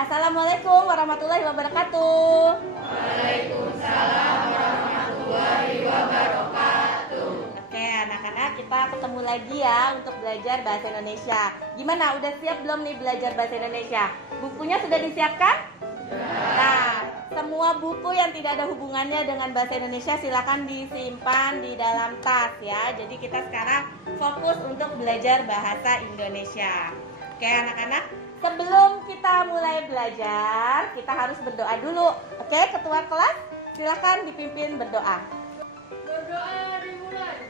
Assalamualaikum warahmatullahi wabarakatuh. Waalaikumsalam warahmatullahi wabarakatuh. Oke, anak-anak, kita ketemu lagi ya untuk belajar bahasa Indonesia. Gimana? Udah siap belum nih belajar bahasa Indonesia? Bukunya sudah disiapkan? Nah, semua buku yang tidak ada hubungannya dengan bahasa Indonesia silakan disimpan di dalam tas ya. Jadi kita sekarang fokus untuk belajar bahasa Indonesia. Oke, anak-anak, sebelum kita mulai belajar, kita harus berdoa dulu. Oke, ketua kelas, silakan dipimpin berdoa. Berdoa dimulai.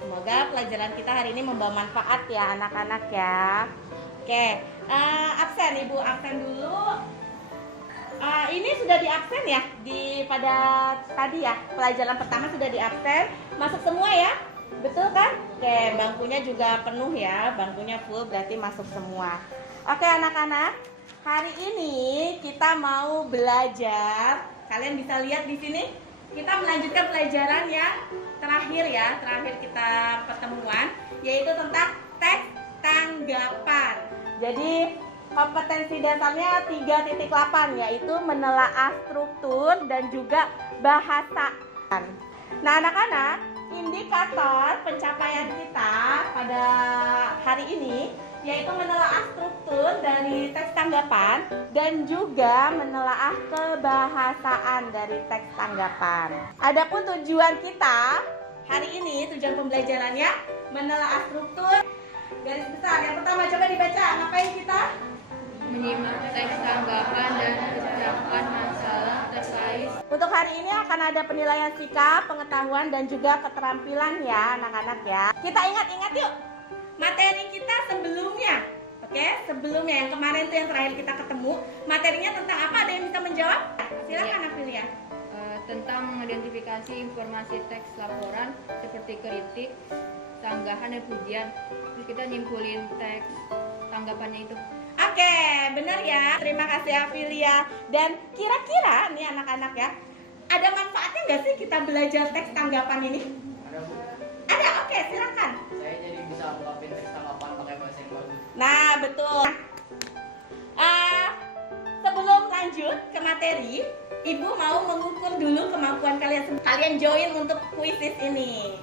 Semoga pelajaran kita hari ini membawa manfaat ya anak-anak ya. Oke, absen Ibu, absen dulu. Ini sudah di absen ya pada tadi ya. Pelajaran pertama sudah di absen. Masuk semua ya? Betul kan? Oke, bangkunya juga penuh ya. Bangkunya full berarti masuk semua. Oke anak-anak, hari ini kita mau belajar. Kalian bisa lihat di sini. Kita melanjutkan pelajaran yang terakhir ya, terakhir kita pertemuan, yaitu tentang teks tanggapan. Jadi kompetensi dasarnya 3.8, yaitu menelaah struktur dan juga bahasa. Nah anak-anak, indikator pencapaian kita pada hari ini yaitu menelaah struktur dari teks tanggapan dan juga menelaah kebahasaan dari teks tanggapan. Adapun tujuan kita hari ini, tujuan pembelajarannya menelaah struktur garis besar. Yang pertama coba dibaca, ngapain kita? Menyimak teks tanggapan dan ucapan masalah terkait. Untuk hari ini akan ada penilaian sikap, pengetahuan dan juga keterampilan ya anak-anak ya. Kita ingat-ingat yuk materi kita sebelumnya. Oke, sebelumnya yang kemarin tuh yang terakhir kita ketemu, materinya tentang apa? Ada yang bisa menjawab? Silakan Afilia. Tentang mengidentifikasi informasi teks laporan seperti kritik, sanggahan dan pujian. Terus kita nyimpulin teks tanggapannya itu. Oke, benar ya. Terima kasih Afilia. Dan kira-kira nih anak-anak ya, ada manfaatnya nggak sih kita belajar teks tanggapan ini? Ada, oke, silakan. Saya jadi bisa ungkapin teks tanggapan pakai bahasa yang bagus. Nah, betul. Sebelum lanjut ke materi, Ibu mau mengukur dulu kemampuan kalian. Kalian join untuk kuisis ini.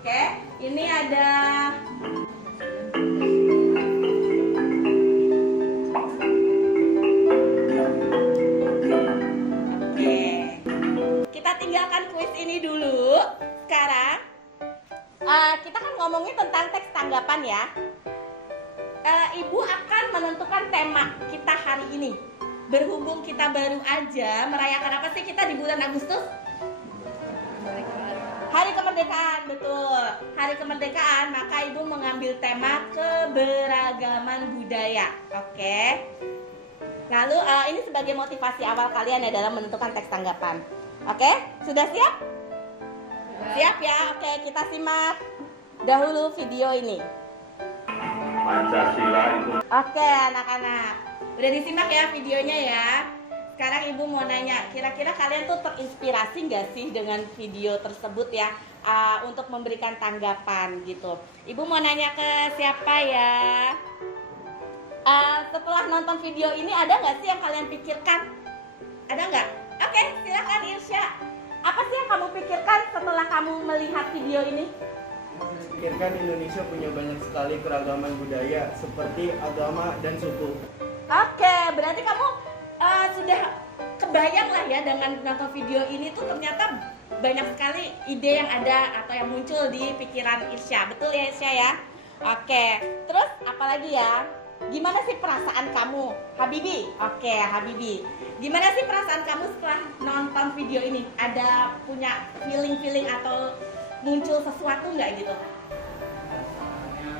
Oke, ini ada kita tinggalkan kuis ini dulu. Sekarang kita kan ngomongin tentang teks tanggapan ya. Ibu akan menentukan tema kita hari ini. Berhubung kita baru aja merayakan apa sih kita di bulan Agustus? Hari Kemerdekaan, betul. Hari Kemerdekaan, maka Ibu mengambil tema keberagaman budaya. Oke. Lalu ini sebagai motivasi awal kalian ya dalam menentukan teks tanggapan. Oke, sudah siap? Siap ya? Oke, kita simak dahulu video ini. Pancasila itu. Oke anak-anak, udah disimak ya videonya ya. Sekarang Ibu mau nanya, kira-kira kalian tuh terinspirasi nggak sih dengan video tersebut ya, untuk memberikan tanggapan gitu. Ibu mau nanya ke siapa ya? Setelah nonton video ini ada nggak sih yang kalian pikirkan? Ada nggak? Oke, silakan Irsya. Apa sih yang kamu pikirkan setelah kamu melihat video ini? Pikirkan Indonesia punya banyak sekali keragaman budaya seperti agama dan suku. Oke, berarti kamu sudah kebayang lah ya dengan nonton video ini tuh ternyata banyak sekali ide yang ada atau yang muncul di pikiran Irsya. Betul ya Irsya ya? Oke, terus apalagi ya? Gimana sih perasaan kamu, Habibi? Oke, Habibi. Gimana sih perasaan kamu setelah nonton video ini? Ada punya feeling-feeling atau muncul sesuatu nggak gitu? Rasanya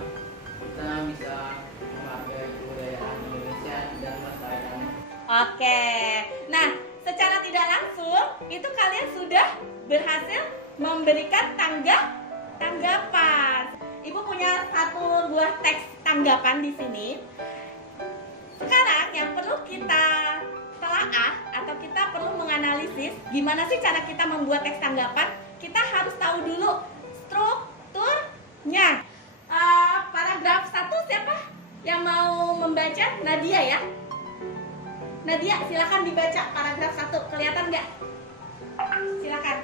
kita bisa menghargai kebudayaan Indonesia dan melestarikannya. Oke, nah secara tidak langsung itu kalian sudah berhasil memberikan tanggapan. Ibu punya satu buah teks tanggapan di sini. Sekarang yang perlu kita telaah atau kita perlu menganalisis gimana sih cara kita membuat teks tanggapan. Kita harus tahu dulu strukturnya. Paragraf 1 siapa membaca Nadia ya. Nadia, silakan dibaca paragraf 1. Kelihatan nggak? Silakan.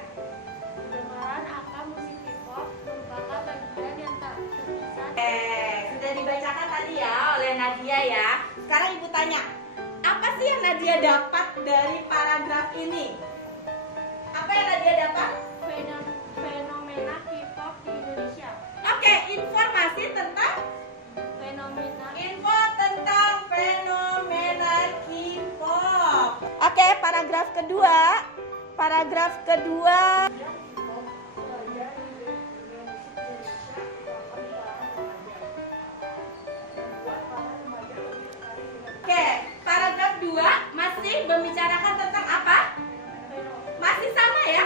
Pendengaran akan musik K-pop merupakan bagian yang tak terpisah. Sudah dibacakan tadi ya oleh Nadia ya. Sekarang ibu tanya, apa sih yang Nadia dapat dari paragraf ini? Apa yang Nadia dapat? Fenomena K-pop di Indonesia. Oke, informasi tentang Fenomena info tentang fenomena K-pop. Oke, paragraf kedua. Paragraf kedua. Oke, paragraf 2 masih membicarakan tentang apa? Masih sama ya?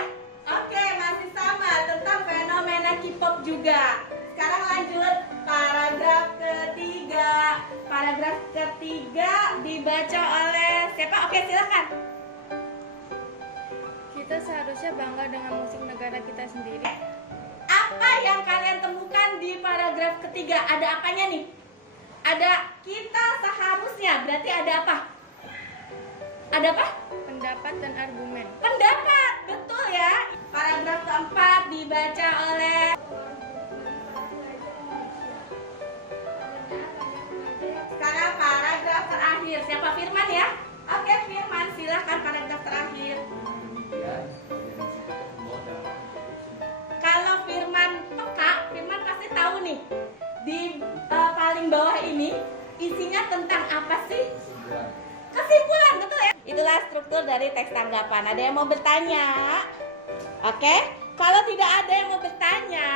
Oke, masih sama tentang fenomena K-pop juga. Sekarang lanjut paragraf ketiga. Paragraf ketiga dibaca oleh siapa? Oke, silakan. Kita seharusnya bangga dengan musik negara kita sendiri. Apa yang kalian temukan di paragraf ketiga? Ada apanya nih? Ada kita seharusnya, berarti ada apa? Ada apa? Pendapat dan argumen. Pendapat, betul ya. Paragraf keempat dibaca oleh sekarang paragraf terakhir. Siapa? Firman ya? Oke, Firman, silahkan paragraf terakhir. Kalau Firman peka, Firman pasti tahu nih di paling bawah ini isinya tentang apa sih? Kesimpulan, betul ya? Itulah struktur dari teks tanggapan. Ada yang mau bertanya? Oke, kalau tidak ada yang mau bertanya,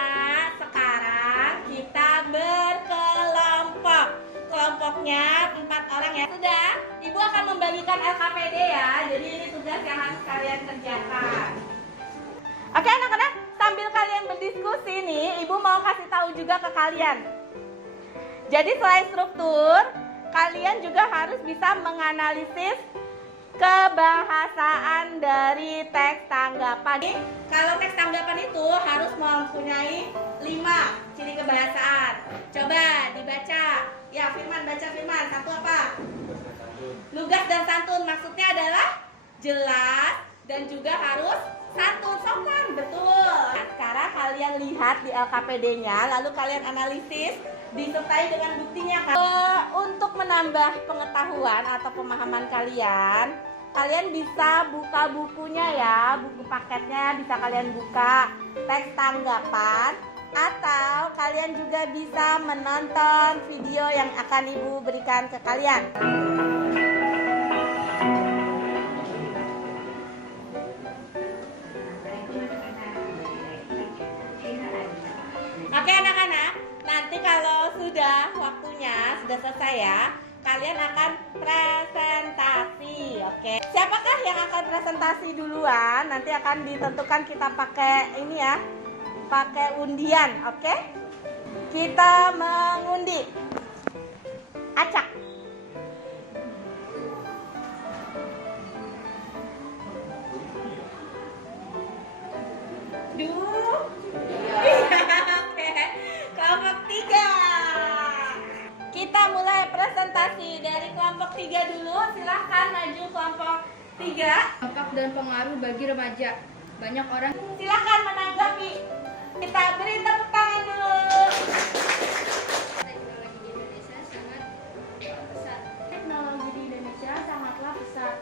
sekarang kita berkelompok. Kelompoknya 4 orang ya. Sudah, Ibu akan membagikan LKPD ya. Jadi ini tugas yang harus kalian kerjakan. Oke anak-anak, sambil kalian berdiskusi nih, Ibu mau kasih tahu juga ke kalian. Jadi selain struktur, kalian juga harus bisa menganalisis kebahasaan dari teks tanggapan. Kalau teks tanggapan itu harus mempunyai 5 ciri kebahasaan. Coba dibaca. Ya, Firman, baca Firman. Satu apa? Lugas dan santun. Maksudnya adalah jelas dan juga harus santun, sopan. Betul. Nah, sekarang kalian lihat di LKPD-nya, lalu kalian analisis disertai dengan buktinya kan. Untuk menambah pengetahuan atau pemahaman kalian, kalian bisa buka bukunya ya, buku paketnya bisa kalian buka, teks tanggapan, atau kalian juga bisa menonton video yang akan Ibu berikan ke kalian. Oke anak-anak, nanti kalau sudah waktunya, sudah selesai ya, kalian akan presentasi, oke? Siapakah yang akan presentasi duluan? Nanti akan ditentukan, kita pakai ini ya, pakai undian, oke? Kita mengundi. Acak. Duh. Oke. Kelompok 3. Kita mulai presentasi dari kelompok 3 dulu. Silahkan maju kelompok 3. Dampak dan pengaruh bagi remaja. Banyak orang Silahkan menanggapi. Kita beri tepuk tangan dulu. Teknologi di Indonesia sangat pesat. Teknologi di Indonesia sangatlah pesat.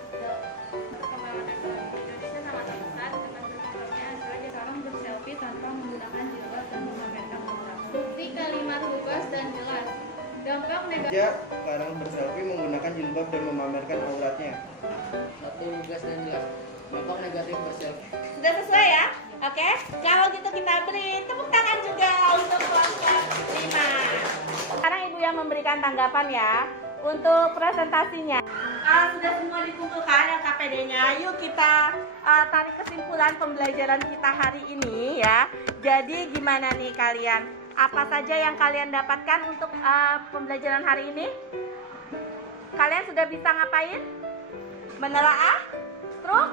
Perkembangan teknologi di Indonesia sangatlah pesat dengan berkembangnya Android yang sekarang berselfie tanpa menggunakan jilbab dan memamerkan aurat. Bukti kalimat lugas dan jelas. Dampak negatif. Dia sekarang berselfie menggunakan jilbab dan memamerkan auratnya. Satu, lugas dan jelas. Dampak negatif berselfie. Sudah sesuai ya? Oke. Kalau gitu kita beri tepuk tangan juga untuk kelompok 5. Sekarang Ibu yang memberikan tanggapan ya untuk presentasinya. Sudah semua dikumpulkan LKPD-nya. Yuk kita tarik kesimpulan pembelajaran kita hari ini ya. Jadi gimana nih kalian? Apa saja yang kalian dapatkan untuk pembelajaran hari ini? Kalian sudah bisa ngapain? Menelaah? Struk?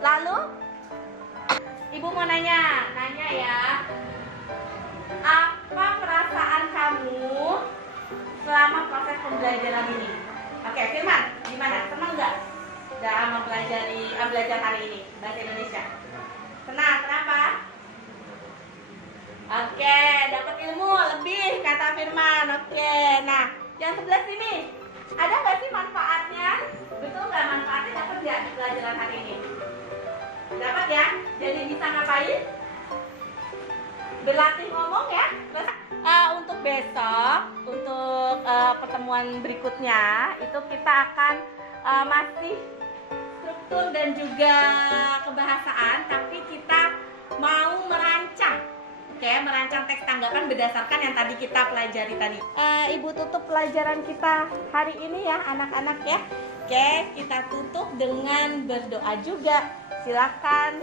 Lalu? Ibu mau nanya ya. Apa perasaan kamu selama proses pembelajaran? pembelajaran ini. Oke, Firman, gimana? Senang nggak dalam mempelajari belajar hari ini bahasa Indonesia? Senang, kenapa? Oke, dapat ilmu lebih kata Firman. Oke, nah yang sebelah sini ada nggak sih manfaatnya? Betul nggak manfaatnya dapat nggak di pelajaran hari ini? Dapat ya? Jadi bisa ngapain? Berlatih ngomong ya. Terus untuk besok, untuk pertemuan berikutnya itu kita akan masih struktur dan juga kebahasaan, tapi kita mau merancang. Oke, merancang teks tanggapan berdasarkan yang tadi kita pelajari tadi. Ibu tutup pelajaran kita hari ini ya anak-anak ya. Oke, kita tutup dengan berdoa juga. Silakan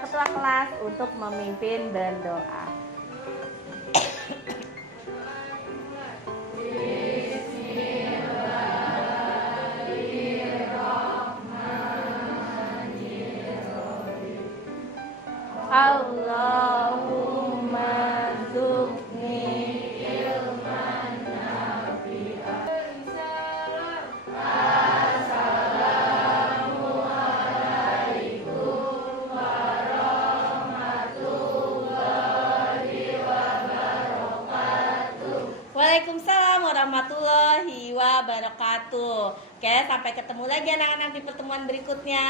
ketua kelas untuk memimpin berdoa. Allahumma zukni ilman nafi'an. Assalamualaikum warahmatullahi wabarakatuh. Waalaikumsalam warahmatullahi wabarakatuh. Oke, sampai ketemu lagi anak-anak di pertemuan berikutnya.